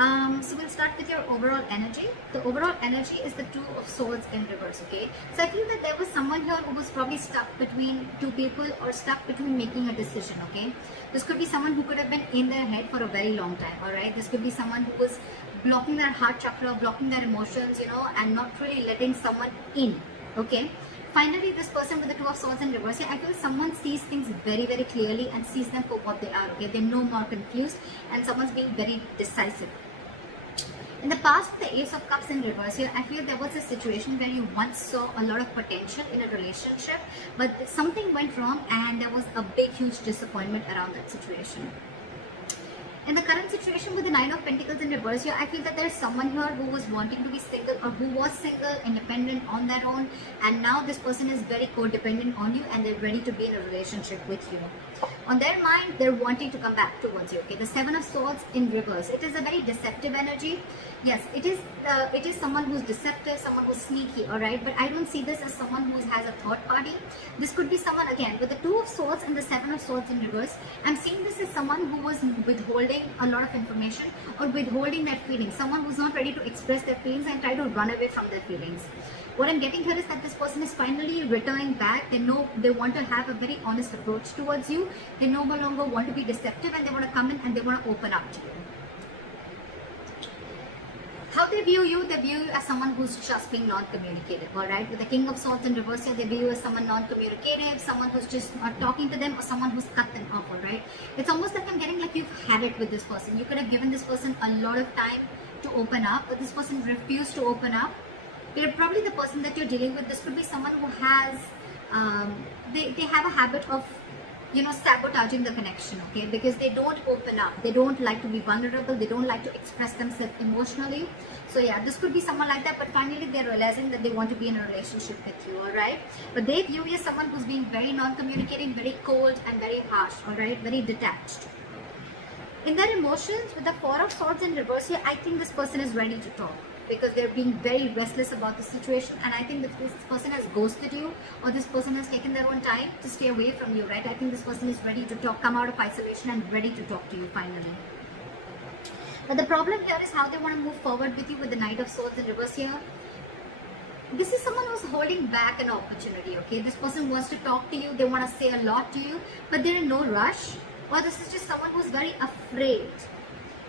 So we'll start with your overall energy. The overall energy is the Two of Swords in reverse, okay? So I feel that there was someone here who was probably stuck between two people or stuck between making a decision, okay? This could be someone who could have been in their head for a very long time, all right? This could be someone who was blocking their heart chakra, blocking their emotions, you know, and not really letting someone in, okay? Finally, this person with the Two of Swords in reverse, I feel someone sees things very, very clearly and sees them for what they are, okay? They're no more confused and someone's being very decisive. In the past, the Ace of Cups in reverse here, I feel there was a situation where you once saw a lot of potential in a relationship, but something went wrong and there was a big, huge disappointment around that situation. In the current situation with the Nine of Pentacles in reverse here, I feel that there is someone here who was wanting to be single or who was single, independent on their own, and now this person is very codependent on you and they're ready to be in a relationship with you. On their mind, they're wanting to come back towards you, okay? The Seven of Swords in reverse. It is a very deceptive energy. Yes, it is someone who's deceptive, someone who's sneaky, all right? But I don't see this as someone who has a third party. This could be someone, again, with the Two of Swords and the Seven of Swords in reverse. I'm seeing this as someone who was withholding a lot of information or withholding their feelings. Someone who's not ready to express their feelings and try to run away from their feelings. What I'm getting here is that this person is finally returning back. They know they want to have a very honest approach towards you. They no longer want to be deceptive and they want to come in and they want to open up to you. How they view you as someone who's just being non-communicative, alright? With the King of Swords in reverse here, they view you as someone non-communicative, someone who's just not talking to them or someone who's cut them off, alright? It's almost like I'm getting like you've had it with this person. You could have given this person a lot of time to open up, but this person refused to open up. They're probably the person that you're dealing with. This could be someone who has, they have a habit of, you know, sabotaging the connection, okay? Because they don't open up. They don't like to be vulnerable. They don't like to express themselves emotionally. So yeah, this could be someone like that, but finally they're realizing that they want to be in a relationship with you, alright? But they view you as someone who's being very non-communicating, very cold and very harsh, alright? Very detached. In their emotions, with the Four of Swords in reverse here, I think this person is ready to talk, because they're being very restless about the situation, and I think that this person has ghosted you or this person has taken their own time to stay away from you, right? I think this person is ready to talk, come out of isolation and ready to talk to you finally. But the problem here is how they want to move forward with you with the Knight of Swords in reverse here. This is someone who's holding back an opportunity, okay? This person wants to talk to you, they want to say a lot to you, but they're in no rush, or this is just someone who's very afraid.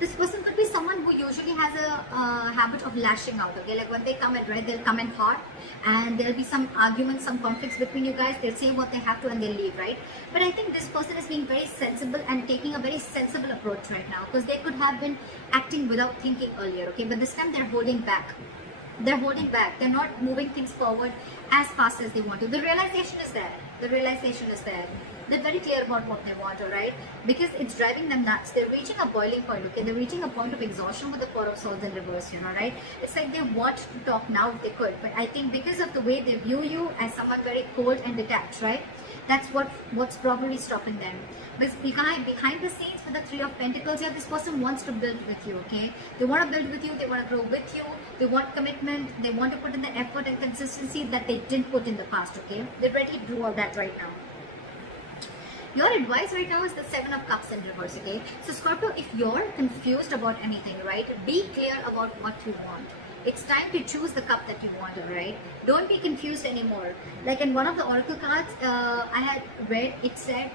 This person could be someone who usually has a habit of lashing out, okay? Like when they come in, right, they'll come in hot and there'll be some arguments, some conflicts between you guys. They'll say what they have to and they'll leave, right? But I think this person is being very sensible and taking a very sensible approach right now, because they could have been acting without thinking earlier, okay? But this time they're holding back. They're holding back. They're not moving things forward as fast as they want to. The realization is there. The realization is there. They're very clear about what they want, alright? Because it's driving them nuts. They're reaching a boiling point, okay? They're reaching a point of exhaustion with the Four of Swords in reverse, you know, right? It's like they want to talk now if they could. But I think because of the way they view you as someone very cold and detached, right? That's what's probably stopping them. But behind the scenes with the Three of Pentacles here, this person wants to build with you, okay? They want to build with you, they want to grow with you, they want commitment, they want to put in the effort and consistency that they didn't put in the past, okay? They're ready to do all that right now. Your advice right now is the Seven of Cups in reverse, okay? So Scorpio, if you're confused about anything, right, be clear about what you want. It's time to choose the cup that you want, right? Don't be confused anymore. Like in one of the oracle cards I had read, it said,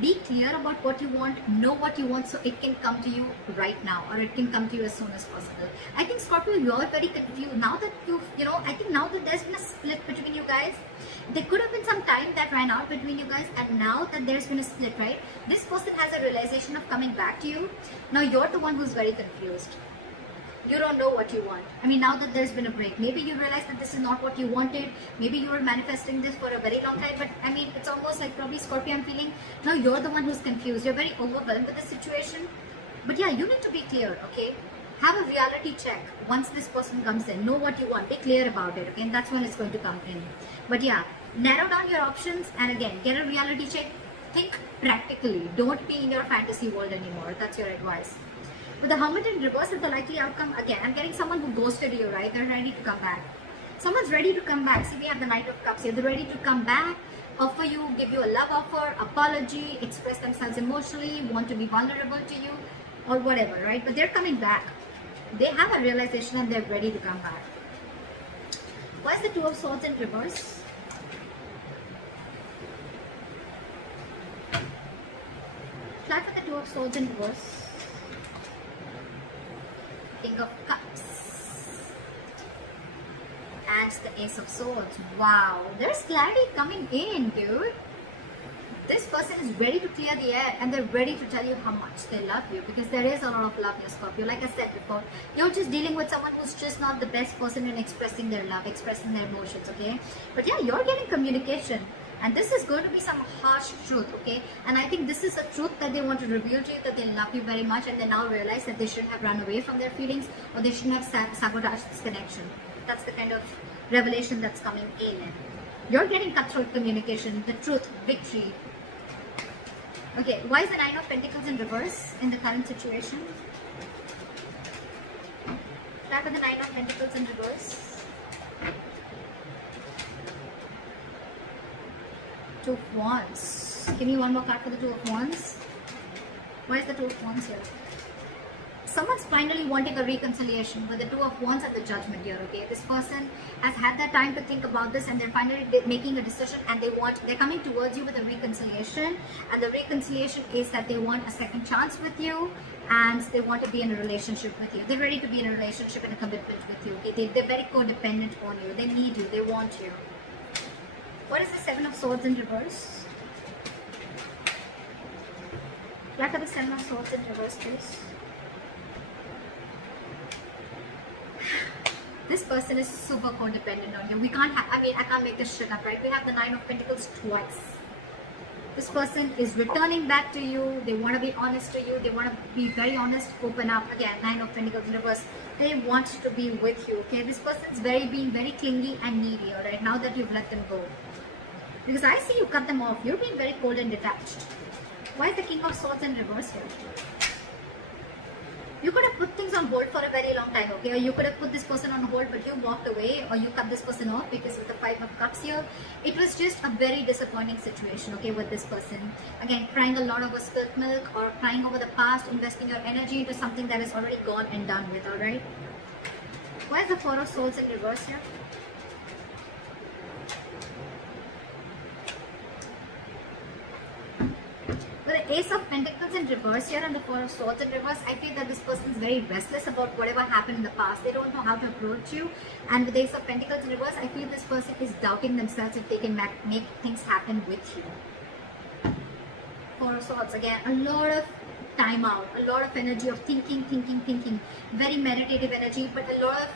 be clear about what you want, know what you want so it can come to you right now, or it can come to you as soon as possible. I think Scorpio, you're very confused. Now that I think now that there's been a split between you guys, there could have been some time that ran out between you guys, and now that there's been a split, right? This person has a realization of coming back to you. Now you're the one who's very confused. You don't know what you want. I mean, now that there's been a break, maybe you realize that this is not what you wanted. Maybe you were manifesting this for a very long time, but I mean, it's almost like probably Scorpio, I'm feeling now you're the one who's confused. You're very overwhelmed with the situation. But yeah, you need to be clear, okay? Have a reality check once this person comes in. Know what you want. Be clear about it, okay? And that's when it's going to come in. But yeah, narrow down your options and again, get a reality check. Think practically. Don't be in your fantasy world anymore. That's your advice. With the Hermit in reverse, is the likely outcome, again, I'm getting someone who ghosted you, right? They're ready to come back. Someone's ready to come back. See, we have the Knight of Cups here. They're ready to come back, offer you, give you a love offer, apology, express themselves emotionally, want to be vulnerable to you, or whatever, right? But they're coming back. They have a realization and they're ready to come back. Why is the Two of Swords in reverse? Fly for the Two of Swords in reverse. King of Cups. And the Ace of Swords. Wow, there's clarity coming in, dude. This person is ready to clear the air and they're ready to tell you how much they love you, because there is a lot of love in Scorpio. Like I said before, you're just dealing with someone who's just not the best person in expressing their love, expressing their emotions, okay? But yeah, you're getting communication, and this is going to be some harsh truth, okay? And I think this is a truth that they want to reveal to you, that they love you very much, and they now realize that they shouldn't have run away from their feelings, or they shouldn't have sabotaged this connection. That's the kind of revelation that's coming in. You're getting cutthroat communication, the truth, victory. Okay, why is the Nine of Pentacles in reverse in the current situation? Try for the Nine of Pentacles in reverse. Two of Wands. Give me one more card for the Two of Wands. Why is the Two of Wands here? Someone's finally wanting a reconciliation with the Two of Wands and the Judgment here, okay? This person has had that time to think about this, and they're finally making a decision, and they're coming towards you with a reconciliation. And the reconciliation is that they want a second chance with you, and they want to be in a relationship with you. They're ready to be in a relationship and a commitment with you, okay? They're very codependent on you. They need you. They want you. What is the Seven of Swords in reverse? What are the Seven of Swords in reverse, please? This person is super codependent on you. We can't have, I can't make this shit up, right? We have the Nine of Pentacles twice. This person is returning back to you. They want to be honest to you. They want to be very honest, open up. Again, Nine of Pentacles in reverse. They want to be with you, okay? This person is being very clingy and needy, alright? Now that you've let them go. Because I see you cut them off. You're being very cold and detached. Why is the King of Swords in reverse here? You could have put things on hold for a very long time, okay? Or you could have put this person on hold, but you walked away, or you cut this person off, because with the Five of Cups here, it was just a very disappointing situation, okay, with this person. Again, crying a lot over spilt milk, or crying over the past, investing your energy into something that is already gone and done with, alright? Why is the Four of Swords in reverse here? With the Ace of Pentacles in reverse here and the Four of Swords in reverse, I feel that this person is very restless about whatever happened in the past. They don't know how to approach you. And with the Ace of Pentacles in reverse, I feel this person is doubting themselves if they can make things happen with you. Four of Swords, again, a lot of time out, a lot of energy of thinking. Very meditative energy, but a lot of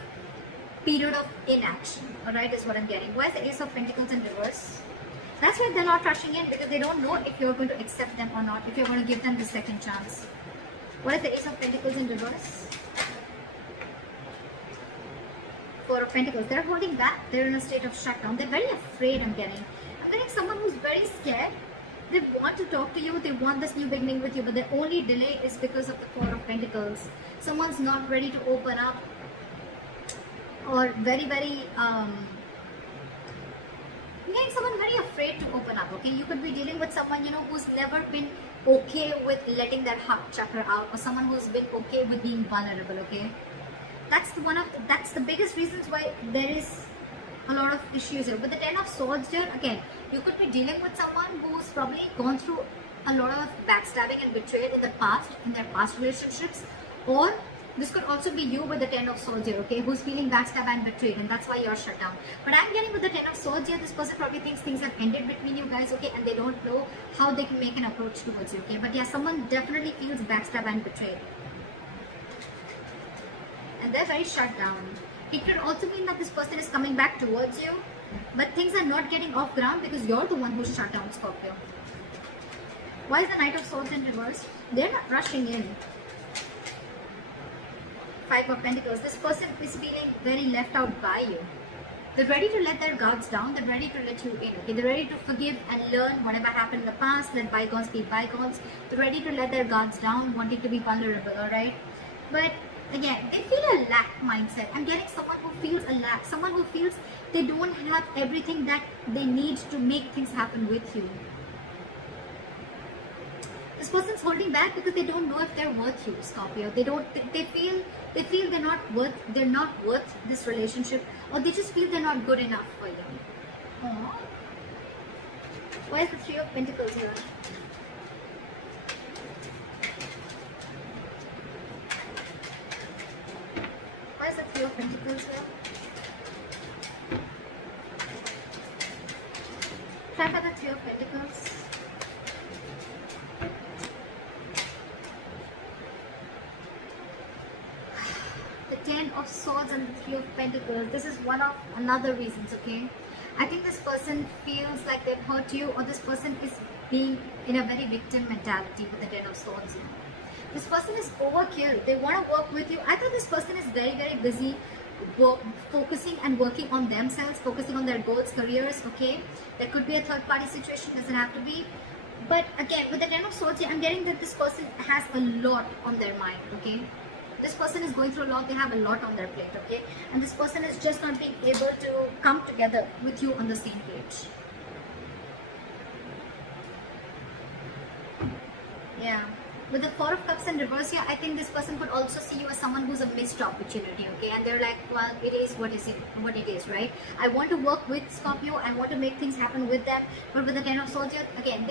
period of inaction, alright, is what I'm getting. Why is the Ace of Pentacles in reverse? That's why they're not rushing in, because they don't know if you're going to accept them or not, if you're going to give them the second chance. What is the Ace of Pentacles in reverse? Four of Pentacles. They're holding back. They're in a state of shutdown. They're very afraid, I'm getting. I'm getting someone who's very scared. They want to talk to you. They want this new beginning with you, but the only delay is because of the Four of Pentacles. Someone's not ready to open up, or very getting someone very afraid to open up, okay? You could be dealing with someone, you know, who's never been okay with letting their heart chakra out, or someone who's been okay with being vulnerable, okay? That's the biggest reasons why there is a lot of issues here. With the Ten of Swords here, again, you could be dealing with someone who's probably gone through a lot of backstabbing and betrayal in their past relationships, or this could also be you with the Ten of Swords here, okay, who's feeling backstabbed and betrayed, and that's why you're shut down. But I'm getting with the Ten of Swords here, this person probably thinks things have ended between you guys, okay, and they don't know how they can make an approach towards you, okay. But yeah, someone definitely feels backstabbed and betrayed, and they're very shut down. It could also mean that this person is coming back towards you, but things are not getting off ground because you're the one who's shut down, Scorpio. Why is the Knight of Swords in reverse? They're not rushing in. Five of Pentacles. This person is feeling very left out by you. They're ready to let their guards down. They're ready to let you in. Okay? They're ready to forgive and learn whatever happened in the past. Let bygones be bygones. They're ready to let their guards down, wanting to be vulnerable, alright? But again, they feel a lack mindset. I'm getting someone who feels a lack. Someone who feels they don't have everything that they need to make things happen with you. This person's holding back because they don't know if they're worth you, Scorpio. They feel they're not worth this relationship, or they just feel they're not good enough for you. Aww. Why is the Three of Pentacles here? Why is the Three of Pentacles here? Try for the Three of Pentacles. The Ten of Swords and the Three of Pentacles. This is one of another reasons, okay? I think this person feels like they've hurt you, or this person is being in a very victim mentality with the Ten of Swords here. This person is overkill. They want to work with you. I thought this person is very, very busy focusing and working on themselves, focusing on their goals, careers, okay? There could be a third party situation, doesn't have to be. But again, with the Ten of Swords, I'm getting that this person has a lot on their mind, okay? This person is going through a lot, they have a lot on their plate, okay? And this person is just not being able to come together with you on the same page. Yeah. With the Four of Cups in reverse here, I think this person could also see you as someone who's a missed opportunity, okay? And they're like, well, it is what it is, right? I want to work with Scorpio, I want to make things happen with them, but with the Ten of Swords here, again,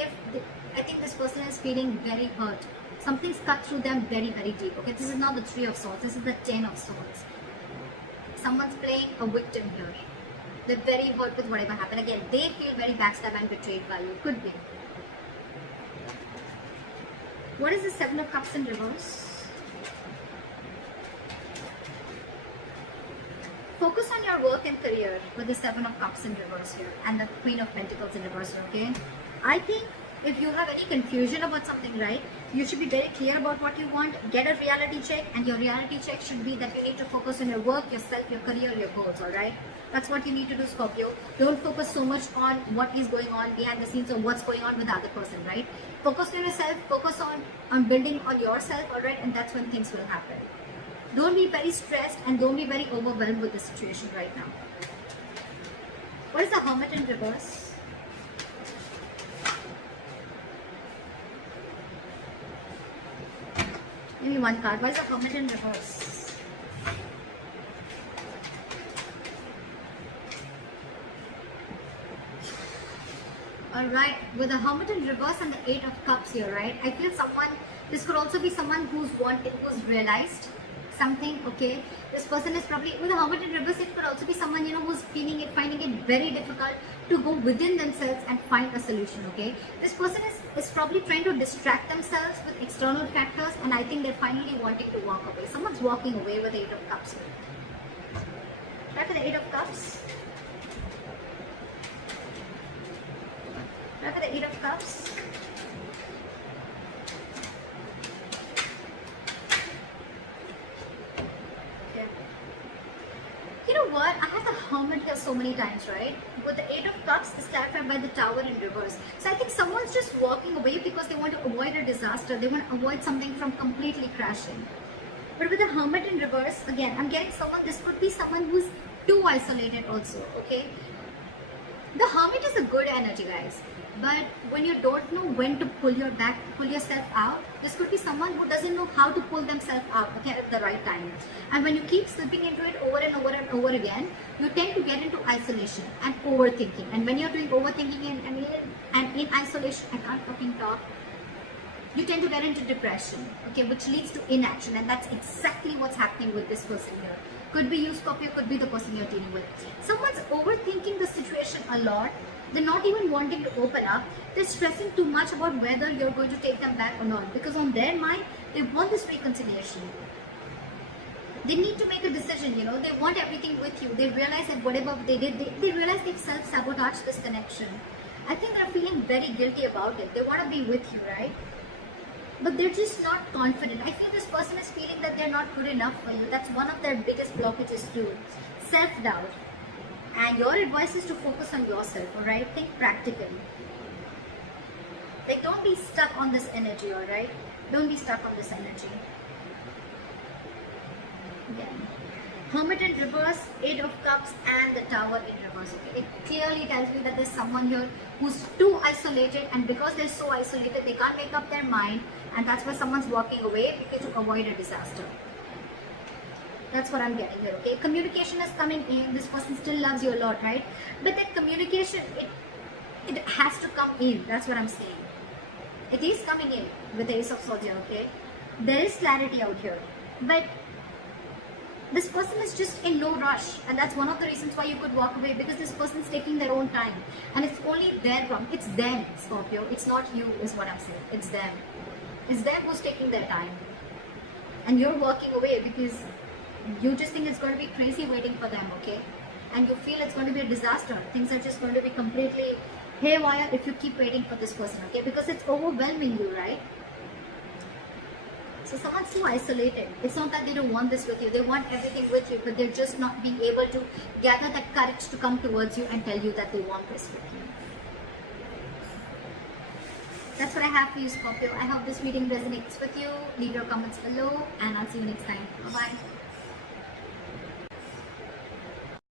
I think this person is feeling very hurt. Something's cut through them very, very deep, okay? This is not the Three of Swords, this is the Ten of Swords. Someone's playing a victim here. They're very hurt with whatever happened. Again, they feel very backstabbed and betrayed by you. Could be. What is the Seven of Cups in reverse? Focus on your work and career with the Seven of Cups in reverse here and the Queen of Pentacles in reverse here, okay? I think if you have any confusion about something, right, you should be very clear about what you want. Get a reality check, and your reality check should be that you need to focus on your work, yourself, your career, your goals, alright? That's what you need to do, Scorpio. Don't focus so much on what is going on behind the scenes or what's going on with the other person, right? Focus on yourself, focus on building on yourself, alright? And that's when things will happen. Don't be very stressed and don't be very overwhelmed with the situation right now. What is the Hermit in reverse? Give me one card. Why is the Hermit in reverse? Alright, with the Hermit in reverse and the Eight of Cups here, right? I feel this could also be someone who's realized something, okay? This person is probably, with the Hermit in reverse, it could also be someone, who's finding it very difficult to go within themselves and find a solution, okay? This person is probably trying to distract themselves with external factors, and I think they're finally wanting to walk away. Someone's walking away with the Eight of Cups here. Try for the Eight of Cups. Try for the Eight of Cups. You know what? I have the Hermit here so many times, right? With the Eight of Cups, it's clarified by the Tower in reverse. So I think someone's just walking away because they want to avoid a disaster. They want to avoid something from completely crashing. But with the Hermit in reverse, again, I'm getting this could be someone who's too isolated also, okay? The Hermit is a good energy, guys. But when you don't know when to pull yourself out, this could be someone who doesn't know how to pull themselves out, okay, at the right time. And when you keep slipping into it over and over and over again, you tend to get into isolation and overthinking. And when you're doing overthinking and in isolation, I can't fucking talk, you tend to get into depression, okay, which leads to inaction. And that's exactly what's happening with this person here. Could be you, Scorpio, could be the person you're dealing with. Someone's overthinking the situation a lot. They're not even wanting to open up. They're stressing too much about whether you're going to take them back or not. Because on their mind, they want this reconciliation. They need to make a decision, They want everything with you. They realize that whatever they did, they realize they've self-sabotaged this connection. I think they're feeling very guilty about it. They want to be with you, right? But they're just not confident. I feel this person is feeling that they're not good enough for you. That's one of their biggest blockages too. Self-doubt. And your advice is to focus on yourself, alright? Think practically. Like, don't be stuck on this energy, alright? Don't be stuck on this energy. Again. Hermit in reverse, Eight of Cups, and the Tower in reverse. Okay? It clearly tells me that there's someone here who's too isolated, and because they're so isolated, they can't make up their mind, and that's why someone's walking away, because to avoid a disaster. That's what I'm getting here, okay? Communication is coming in. This person still loves you a lot, right? But that communication, it has to come in. That's what I'm saying. It is coming in with the Ace of Swords here, okay? There is clarity out here. But this person is just in no rush, and that's one of the reasons why you could walk away, because this person is taking their own time, and it's only their problem. It's them, Scorpio. It's not you, is what I'm saying. It's them. It's them who's taking their time, and you're walking away because you just think it's going to be crazy waiting for them, okay? And you feel it's going to be a disaster. Things are just going to be completely haywire if you keep waiting for this person, okay? Because it's overwhelming you, right? So someone's so isolated. It's not that they don't want this with you. They want everything with you, but they're just not being able to gather that courage to come towards you and tell you that they want this with you. That's what I have for you, Scorpio. I hope this reading resonates with you. Leave your comments below, and I'll see you next time. Bye-bye.